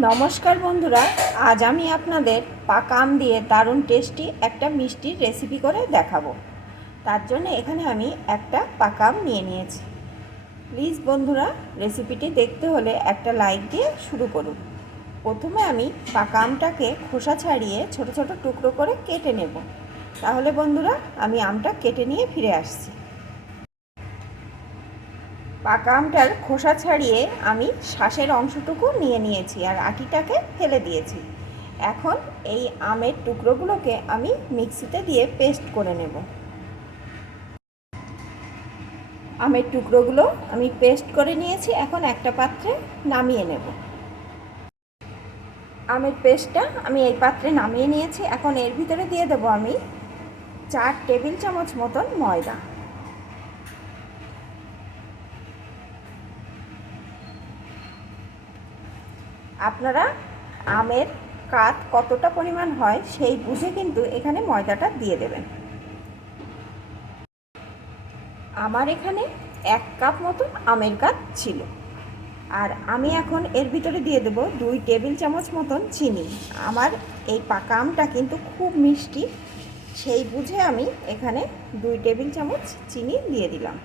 নমস্কার বন্ধুরা, আজ আমি আপনাদের পাকা আম দিয়ে দারুণ টেস্টি একটা মিষ্টির রেসিপি করে দেখাবো। তার জন্য এখানে আমি একটা পাকা আম নিয়ে নিয়েছি। প্লিজ বন্ধুরা রেসিপিটি দেখতে হলে একটা লাইক দিয়ে শুরু করুন। প্রথমে আমি পাকা আমটাকে খোসা ছাড়িয়ে ছোট ছোট টুকরো করে কেটে নেব। তাহলে বন্ধুরা, আমি আমটা কেটে নিয়ে ফিরে আসছি। পাকা আমটার খোসা ছাড়িয়ে আমি শ্বাসের অংশটুকু নিয়ে নিয়েছি আর আটিটাকে ফেলে দিয়েছি। এখন এই আমের টুকরোগুলোকে আমি মিক্সিতে দিয়ে পেস্ট করে নেব। আমের টুকরোগুলো আমি পেস্ট করে নিয়েছি, এখন একটা পাত্রে নামিয়ে নেব। আমের পেস্টটা আমি এই পাত্রে নামিয়ে নিয়েছি, এখন এর ভিতরে দিয়ে দেবো আমি চার টেবিল চামচ মতন ময়দা। আপনারা আমের কাত কতটা পরিমাণ হয় সেই বুঝে কিন্তু এখানে ময়দাটা দিয়ে দেবেন। আমার এখানে এক কাপ মতন আমের কাত ছিল। আর আমি এখন এর ভিতরে দিয়ে দেব দুই টেবিল চামচ মতন চিনি। আমার এই পাকা আমটা কিন্তু খুব মিষ্টি। সেই বুঝে আমি এখানে দুই টেবিল চামচ চিনি দিয়ে দিলাম।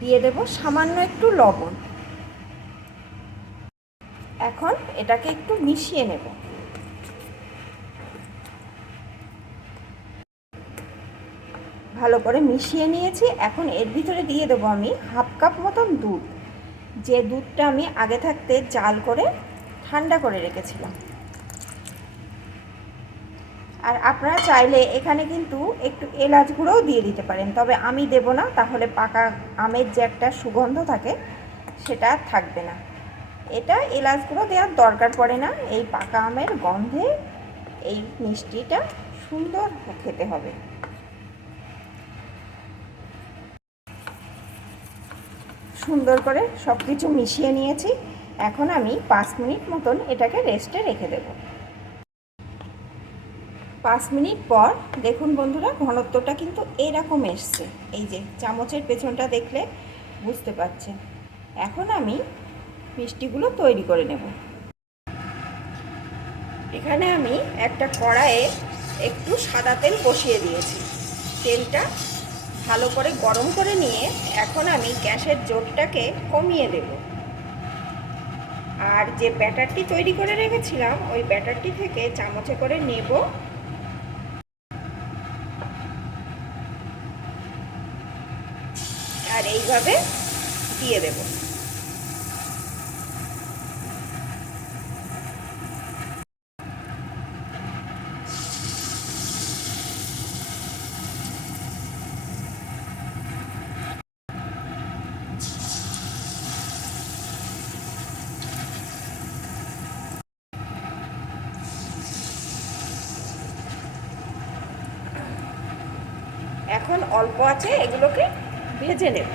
দিয়ে দেব সামান্য একটু লবণ। এখন এটাকে একটু মিশিয়ে নেব। ভালো করে মিশিয়ে নিয়েছি। এখন এর ভিতরে দিয়ে দেবো আমি হাফ কাপ মতন দুধ। যে দুধটা আমি আগে থাকতে জাল করে ঠান্ডা করে রেখেছিলাম। আর আপনারা চাইলে এখানে কিন্তু একটু এলাচ গুঁড়োও দিয়ে দিতে পারেন। তবে আমি দেব না, তাহলে পাকা আমের যে একটা সুগন্ধ থাকে, সেটা থাকবে না। এটা এলাচ গুঁড়ো দেওয়ার দরকার পড়ে না। এই পাকা আমের গন্ধে এই মিষ্টিটা সুন্দর খেতে হবে। সুন্দর করে সব কিছু মিশিয়ে নিয়েছি। এখন আমি পাঁচ মিনিট মতন এটাকে রেস্টে রেখে দেব। পাঁচ মিনিট পর দেখুন বন্ধুরা, ঘনত্বটা কিন্তু এরকম এসছে। এই যে চামচের পেছনটা দেখলে বুঝতে পারছেন। এখন আমি মিষ্টিগুলো তৈরি করে নেব। এখানে আমি একটা কড়াইয়ে একটু সাদা তেল বসিয়ে দিয়েছি। তেলটা ভালো করে গরম করে নিয়ে এখন আমি গ্যাসের জোরটাকে কমিয়ে দেব। আর যে ব্যাটারটি তৈরি করে রেখেছিলাম, ওই ব্যাটারটি থেকে চামচে করে নেব। আর এইভাবে দিয়ে দেবো এখন অল্প আছে, এগুলোকে ভেজে নেব।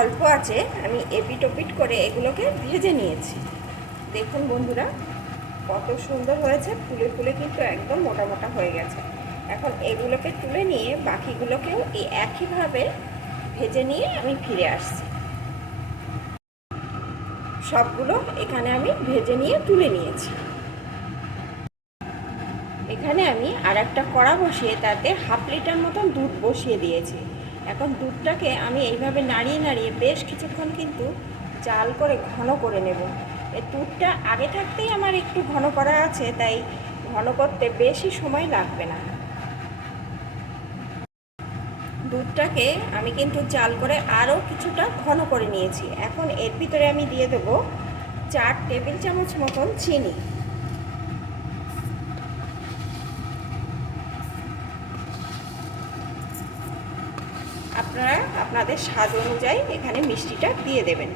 অল্প আছে, আমি এপিট ওপিট করে এগুলোকে ভেজে নিয়েছি। দেখুন বন্ধুরা, কত সুন্দর হয়েছে, ফুলে ফুলে কিন্তু একদম মোটা মোটা হয়ে গেছে। এখন এগুলোকে তুলে নিয়ে বাকিগুলোকেও এই একইভাবে ভেজে নিয়ে আমি ফিরে আসছি। সবগুলো এখানে আমি ভেজে নিয়ে তুলে নিয়েছি। এখানে আমি আর একটা কড়া বসিয়ে তাতে হাফ লিটার মতন দুধ বসিয়ে দিয়েছি। এখন দুধটাকে আমি এইভাবে নাড়িয়ে নাড়িয়ে বেশ কিছুক্ষণ কিন্তু জাল করে ঘন করে নেব। এই দুধটা আগে থাকতেই আমার একটু ঘন করা আছে, তাই ঘন করতে বেশি সময় লাগবে না। দুধটাকে আমি কিন্তু জাল করে আরও কিছুটা ঘন করে নিয়েছি। এখন এর ভিতরে আমি দিয়ে দেবো চার টেবিল চামচ মতন চিনি। আপনারা আপনাদের স্বাদ অনুযায়ী এখানে মিষ্টিটা দিয়ে দেবেন।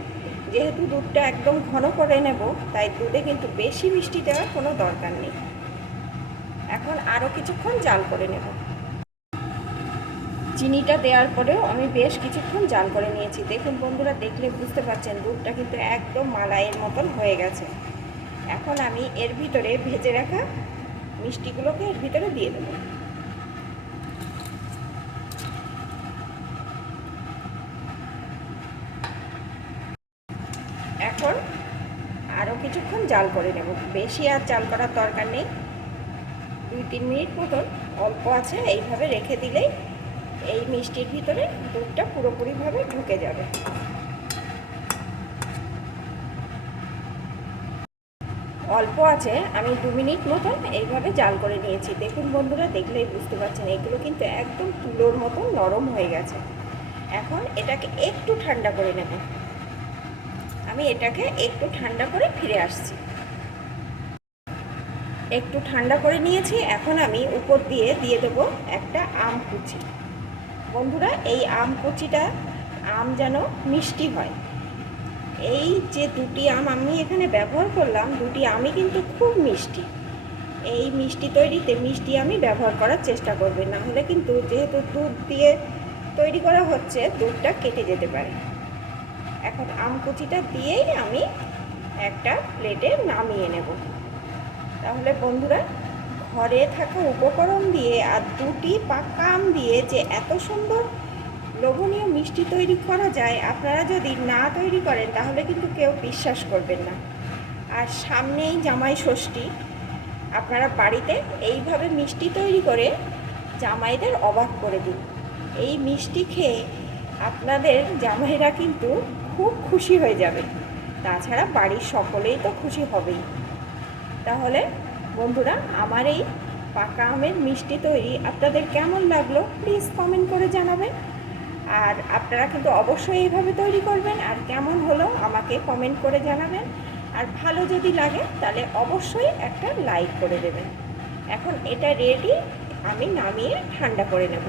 যেহেতু দুধটা একদম ঘন করে নেব, তাই দুধে কিন্তু বেশি মিষ্টি দেওয়ার কোনো দরকার নেই। এখন আরও কিছুক্ষণ জাল করে নেব। চিনিটা দেওয়ার পরেও আমি বেশ কিছুক্ষণ জাল করে নিয়েছি। দেখুন বন্ধুরা, দেখলে বুঝতে পারছেন, দুধটা কিন্তু একদম মালাইয়ের মতন হয়ে গেছে। এখন আমি এর ভিতরে ভেজে রাখা মিষ্টিগুলোকে এর ভিতরে দিয়ে দেবো। এখন আরও কিছুক্ষণ জাল করে নেব। বেশি আর জাল করার দরকার নেই। দুই, তিন মিনিট মতন অল্প আছে, এইভাবে রেখে দিলেই এই মিষ্টির ভিতরে দুধটা পুরোপুরিভাবে ঢুকে যাবে। অল্প আছে, আমি দু মিনিট মতন এইভাবে জাল করে নিয়েছি। দেখুন বন্ধুরা, দেখলেই বুঝতে পারছেন, এগুলো কিন্তু একদম তুলোর মতন নরম হয়ে গেছে। এখন এটাকে একটু ঠান্ডা করে নেব। আমি এটাকে একটু ঠান্ডা করে ফিরে আসছি। একটু ঠান্ডা করে নিয়েছি, এখন আমি উপর দিয়ে দিয়ে দেবো একটা আম কুচি। বন্ধুরা, এই আম কুচিটা আম যেন মিষ্টি হয়। এই যে দুটি আম আমি এখানে ব্যবহার করলাম, দুটি আমি কিন্তু খুব মিষ্টি। এই মিষ্টি তৈরিতে মিষ্টি আমি ব্যবহার করার চেষ্টা করবে না হলে কিন্তু যেহেতু দুধ দিয়ে তৈরি করা হচ্ছে, দুধটা কেটে যেতে পারে। এখন আম কুচিটা দিয়েই আমি একটা প্লেটে নামিয়ে নেব। তাহলে বন্ধুরা, ঘরে থাকা উপকরণ দিয়ে আর দুটি পাকা আম দিয়ে যে এত সুন্দর লোভনীয় মিষ্টি তৈরি করা যায়, আপনারা যদি না তৈরি করেন, তাহলে কিন্তু কেউ বিশ্বাস করবেন না। আর সামনেই জামাই ষষ্ঠী, আপনারা বাড়িতে এইভাবে মিষ্টি তৈরি করে জামাইদের অবাক করে দিন। এই মিষ্টি খেয়ে আপনাদের জামাইরা কিন্তু খুব খুশি হয়ে যাবে। তাছাড়া বাড়ির সকলেই তো খুশি হবেই। তাহলে বন্ধুরা, আমার এই পাকা আমের মিষ্টি তৈরি আপনাদের কেমন লাগল? প্লিজ কমেন্ট করে জানাবেন। আর আপনারা কিন্তু অবশ্যই এইভাবে তৈরি করবেন। আর কেমন হলো আমাকে কমেন্ট করে জানাবেন। আর ভালো যদি লাগে, তাহলে অবশ্যই একটা লাইক করে দেবেন। এখন এটা রেডি আমি নামিয়ে ঠান্ডা করে নেব।